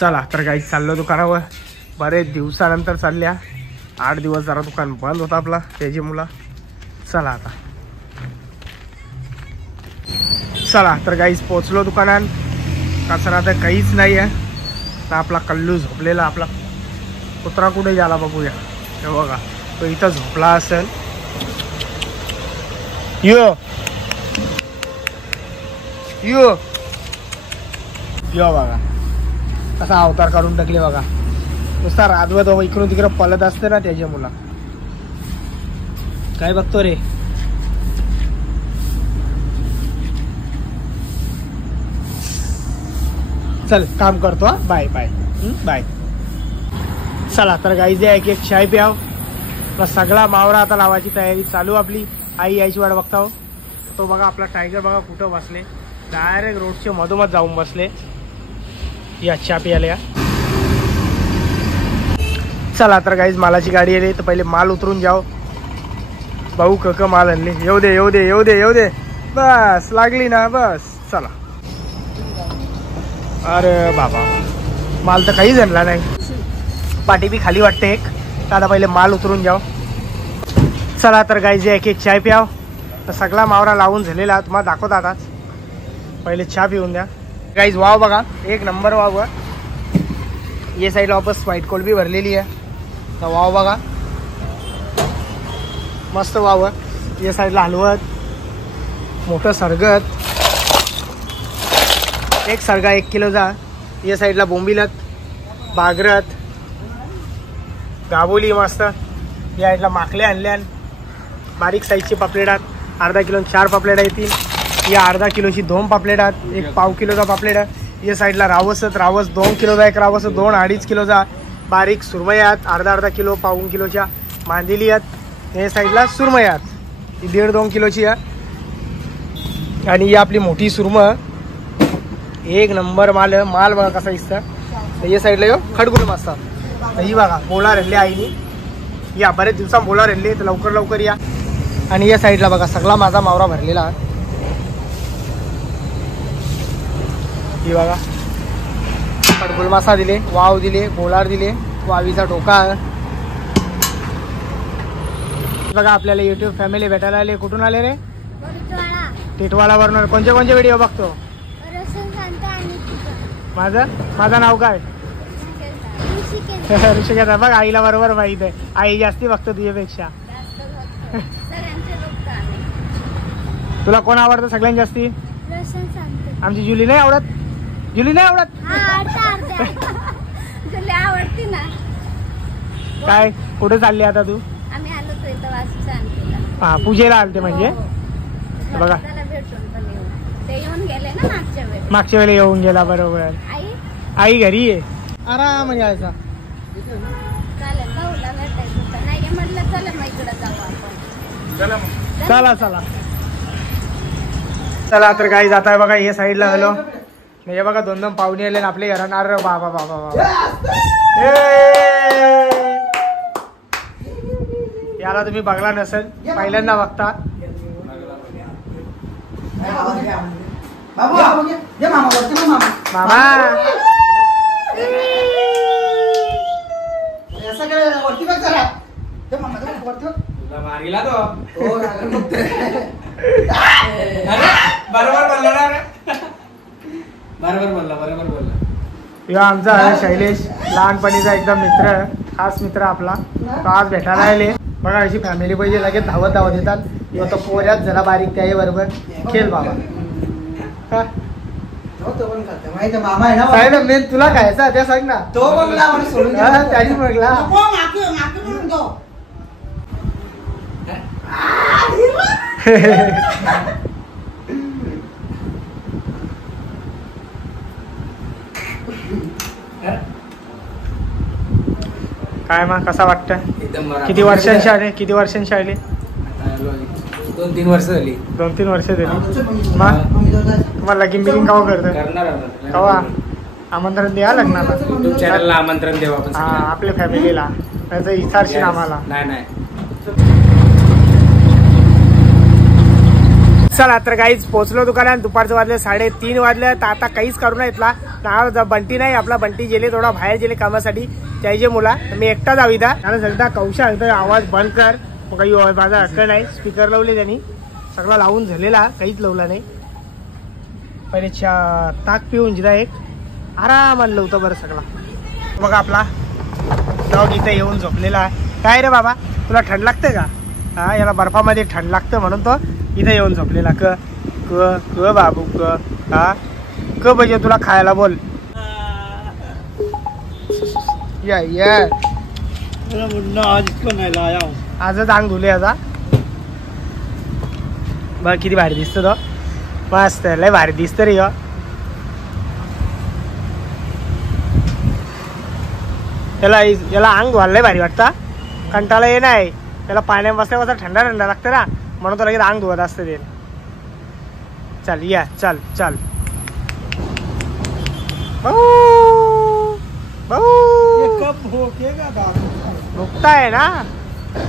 चला तर काही चाललो दुकानावर, बरेच दिवसानंतर चालल्या. 8 दिवस जरा दुकान बंद होता आपला त्याची मुला. चला आता चला तर काहीच पोचलो दुकानात. कचरा तर काहीच नाही आहे. तर आपला कल्लू झोपलेला, आपला कुत्रा कुठे गेला बघूया. हे बघा तो इथं झोपला असेल. यो यो यो बघा कसा अवतार काढून टाकले बघा. नुसता राधवत बाबा इकडून तिकडं पळत असते ना त्याच्या मुला. काय बघतो रे. चल काम करतो हा. Bye bye bye. चला तर गाईज एक एक चाय प्याव. सगळा मावरा आता लावायची तयारी चालू आपली. आई यायची वाट बघता. तो बघा आपला टायगर बघा कुठं बसले. डायरेक्ट रोडच्या मधोमध जाऊन बसले या चहा प्यायला. चला तर गाईज मालाची गाडी आली तर पहिले माल उतरून जाओ. भाऊ कक माल आणले. येऊ दे येऊ दे येऊ दे येऊ दे. बस लागली ना बस. चला. अरे बाबा माल तर काही झाला नाही. पाठी बी खाली वाटते एक. आता पहिले माल उतरून जाओ. चला तर गाईज एक एक चाय प्याव. तर सगळा मावरा लावून झालेला तुम्हाला दाखवता आता. पहिले चहा पिऊन द्या गाईज. वाव बघा एक नंबर वाव आहे. ये साईडला वापस व्हाईट कोल्ड बी भरलेली आहे. तर वाव बघा मस्त वाव आहे. या साईडला हलवत मोठं सरगत. एक सरगा 1 किलोचा. या साईडला बोंबिलत बागरत गाबोली मस्त. या साईडला माकले आणल्यान. बारीक साईजचे पापलेटात. अर्धा किलो 4 पापलेटा येतील. या अर्धा किलोची 2 पापलेटात. एक पाव किलोचा पापलेट आहे. या साईडला रावसत. रावस 2 किलोचा. एक रावस 2 2.5 किलोचा. बारीक सुरमयात अर्धा किलो पाऊण किलोच्या मांदेली आहेत. या साईडला सुरमयात 1.5-2 किलोची आहे. आणि ही आपली मोठी सुरम एक नंबर माल. माल बघा कसा दिसतं. तर या साईडला यो खडगुल मस्त. तर ही बघा बोला रडले आईनी. या बरेच दिवसां बोला रडले तर लवकर लवकर या. आणि या साईडला बघा सगळा माझा मावरा भरलेला आहे. ही बघा खडगुल मासा दिले. वाव दिले. गोलार दिले. वावीचा टोका आहे. बघा आपल्याला युट्यूब फॅमिली भेटायला आले. कुठून आले रे. टिटवाळावरून. कोणते कोणते व्हिडिओ बघतो. माझं नाव काय. ऋषिकेश. बघ आईला बरोबर माहित आहे. आई जास्ती बघतो तुझ्यापेक्षा. तुला कोण आवडतं सगळ्यात जास्ती. आमची जुली नाही आवडत. जुली नाही आवडत. आवडती ना. काय कुठे चालली आता तू. आम्ही आलो तो इथं वासुच्या. हा पूजेला आलते म्हणजे. बघा ते येऊन गेले ना मागच्या वेळेला येऊन गेला बरोबर. आई घरी आहे. आराम यायचा. चालेल भाऊला भेटायचं. नाही म्हटलं चला मग इकडे जाऊ आपण. चला चला चला तर काही जात आहे बघा. हे साईडला हॅलो. हे बघा 2-2 पाहुणे आले आपले घरात. बाबा बाबा बाबा. याला तुम्ही बघला नसेल पहिल्यांदा बघता. मामा मारीला तो. बरोबर बोलला रे. बरोबर बोलला. किंवा आमचा शैलेश लहानपणीचा एकदम मित्र. खास मित्र आपला. तो आज भेटायला आले. बघा अशी फॅमिली पाहिजे. लगेच धावत धावत येतात. किंवा तो पोऱ्यात जरा बारीक त्याही बरोबर खेळ बाबा. मेन तुला खायचा त्या सांग ना. तो त्याने म्हटला काय मग कसा वाटतं. किती वर्षांची आले. 2-3 वर्ष झाली. 2-3 वर्ष झाली. मग तुम्हाला लगीन बिगिन कवा करतं. कवा आमंत्रण द्या लग्नाला. युट्यूब चॅनलला आमंत्रण देऊ आपण हा सगळ्यांना. आपल्या फॅमिलीला त्याचं इचारशील आम्हाला. नाही नाही. चला तर काहीच पोहोचलो दुकानात. दुपारचं वाजले 3:30 वाजले. तर आता काहीच करू नाही इथला ना. बंटी नाही आपला. बंटी गेले थोडा बाहेर गेले कामासाठी त्याचे मुला. मी एकटा जाऊ इथं. त्याला सांगता कौशा आवाज बंद कर. मग काही माझा हक्क नाही. स्पीकर लावले त्यांनी सगळा लावून झालेला. काहीच लावला नाही. पहिले ताक पिऊन जिरा एक आरामानं लावतो बरं सगळा. बघा आपला डॉग इथं येऊन झोपलेला आहे. काय रे बाबा तुला थंड लागते का? हा याला बर्फामध्ये थंड लागतं म्हणून तो इथं येऊन झोपलेला. क क क बाबू क हा क पाहिजे तुला खायला बोल. या या आजच अंग धुले आता. बघ किती भारी दिसतो तो. मस्त लय भारी दिसतं रे. याला अंग धुवायला लय भारी वाटतं. कंटाळा ये नाही त्याला. पाण्यात बसल्या बसल्या थंडा थंडा लागतं ना म्हणून तो लगेच अंग धुवत असतं ते. चल या चल चल भुकताय ना.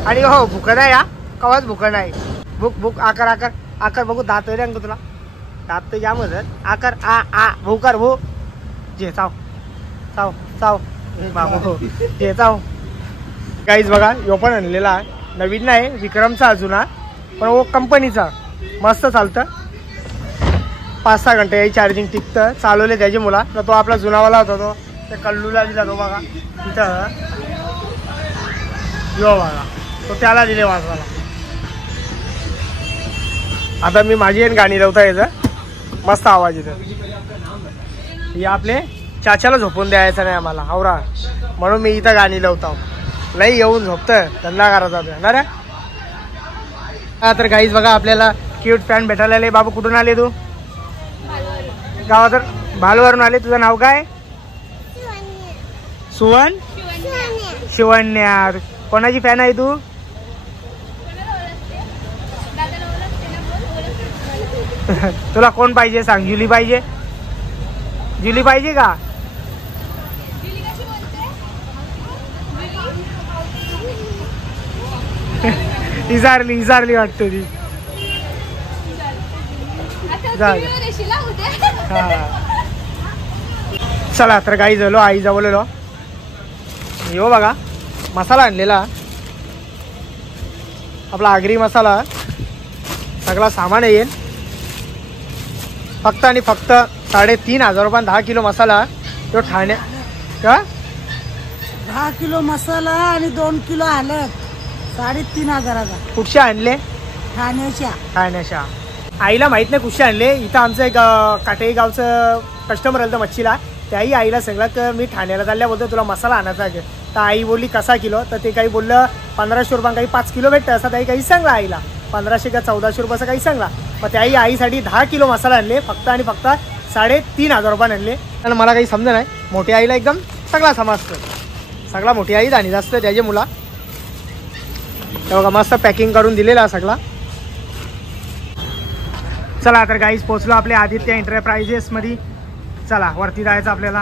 आणि हो भुक नाही या कवाच भुक नाही. भूक भूक आकर आकर आकर बघू. दात रे अंग तुला. दात तर जामच आकर आ भूकर भू जे चाव चाव चाव बाबू हो जे चाव. काहीच बघा यो पण आणलेला आहे. नवीन नाही विक्रमचा अजून हा पण वो कंपनीचा मस्त चालतं. 5-6 घंटे याची चार्जिंग टिकतं. चालवले त्याची मुला. तर तो आपला जुनावाला होता तो ते कल्लूला दिला तो बघा तिथं. यो बघा तो त्याला दिले वाजवायला. आता मी माझी गाणी लावता याचं मस्त आवाज येतं. हे आपले चाच्याला झोपून द्यायचं नाही आम्हाला आवरा म्हणून मी इथं गाणी लावतो. लई येऊन झोपतं धंदा करायचा ना रे. हा तर काहीच बघा आपल्याला क्यूट फॅन भेटायला आले. बाबू कुठून आले तू? गावात भालवरून आले. तुझं नाव काय? सुवन शिवण्या. कोणाची फॅन आहे तू? तुला कोण पाहिजे सांग. जुली पाहिजे? जुली पाहिजे का? इजारली वाटतो ती. चला तर काही झालो आई जवळलो. यो बघा मसाला आणलेला आपला आगरी मसाला. सगळा सामान येईल फक्त आणि फक्त 3,500 रुपये. 10 किलो मसाला तो ठाणे का 10 किलो मसाला आणि 2 किलो हळद 3,500. कुठचे आणले? ठाण्याच्या. आईला माहित नाही कुठचे आणले. इथं आमचं एक काटेई गावचं कस्टमर आलं मच्छीला. त्याही आईला सांगला की मी ठाण्याला चालल्या बोलतो तुला मसाला आणायचा आहे. तर आई बोलली कसा किलो? तर ते काही बोललं 1,500 रुपये काही 5 किलो भेटतं असं त्याही काही सांगला आईला. 1,500 का 1,400 रुपयाचं काही सांगला. मग त्याही आईसाठी 10 किलो मसाला आणले फक्त आणि फक्त 3,500 रुपये आणले. आणि मला काही समजा नाही. मोठ्या आईला एकदम सगळा समजतं. सगळा मोठी आई आणि जास्त त्याचे मुला. ते बघा मस्त पॅकिंग करून दिलेला सगळा. चला तर गाईज पोचलो आपल्या आदित्य एंटरप्राइजेस मध्ये. चला वरती जायचं आपल्याला.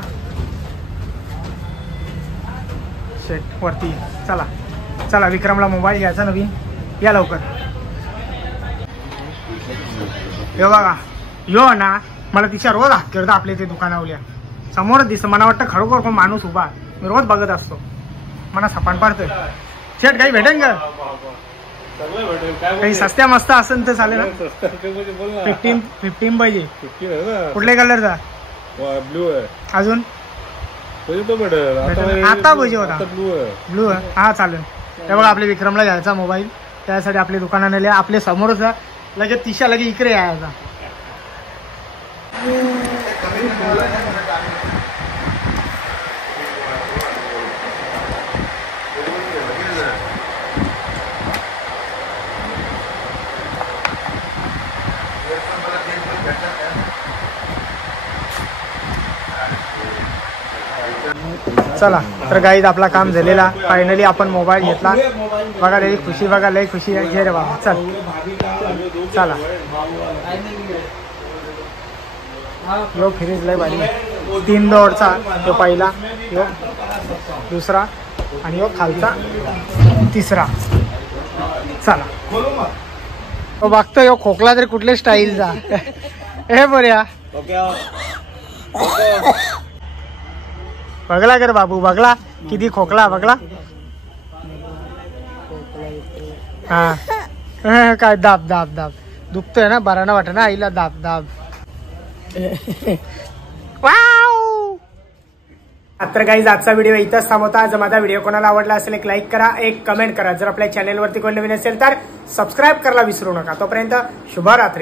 शेट वरती चला. चला विक्रमला मोबाईल घ्यायचा नवीन. या लवकर. हे बघा यो ना मला तिच्या रोज हात करता आपल्या ते दुकानावल्या समोरच दिसतं. मला वाटतं खरोखर कोण माणूस उभा. मी रोज बघत असतो. मला सपान पाडतोय. शेट काही भेटेन का? काही सस्त्या मस्त असेल तर चालेल ना. 15 पाहिजे. कुठल्या कलरचा? ब्लू आहे. अजून आता पाहिजे होता ब्लू आहे. हा चालेल. ते बघा आपल्या विक्रमला घ्यायचा मोबाईल. त्यासाठी आपल्या दुकानाने आपल्या समोरच लगेच तिशा लगे इकडे यायचा. चला तर गाईज आपला काम झालेला. फायनली आपण मोबाईल घेतला. बघा लई खुशी. बघा लई खुशी आहे. घे रे बाबा चल. चला यो फ्रीज लय भारी. 3 दौडचा तो पहिला, यो दुसरा आणि यो खालचा तिसरा. चला तो बघतो यो खोकला तरी कुठल्या स्टाईलचा. हे बऱ्या बघला कर बाबू, बघला किती खोकला बघला. हा काय दाब दाब दाब दुखतोय ना, बरा ना वाटत ना आईला, दाब दाब. तर काही आजचा व्हिडिओ इथंच थांबवता. जर माझा व्हिडिओ कोणाला आवडला असेल एक लाईक करा, एक कमेंट करा. जर आपल्या चॅनलवरती कोण नवीन असेल तर सबस्क्राईब करायला विसरू नका. तोपर्यंत शुभरात्री.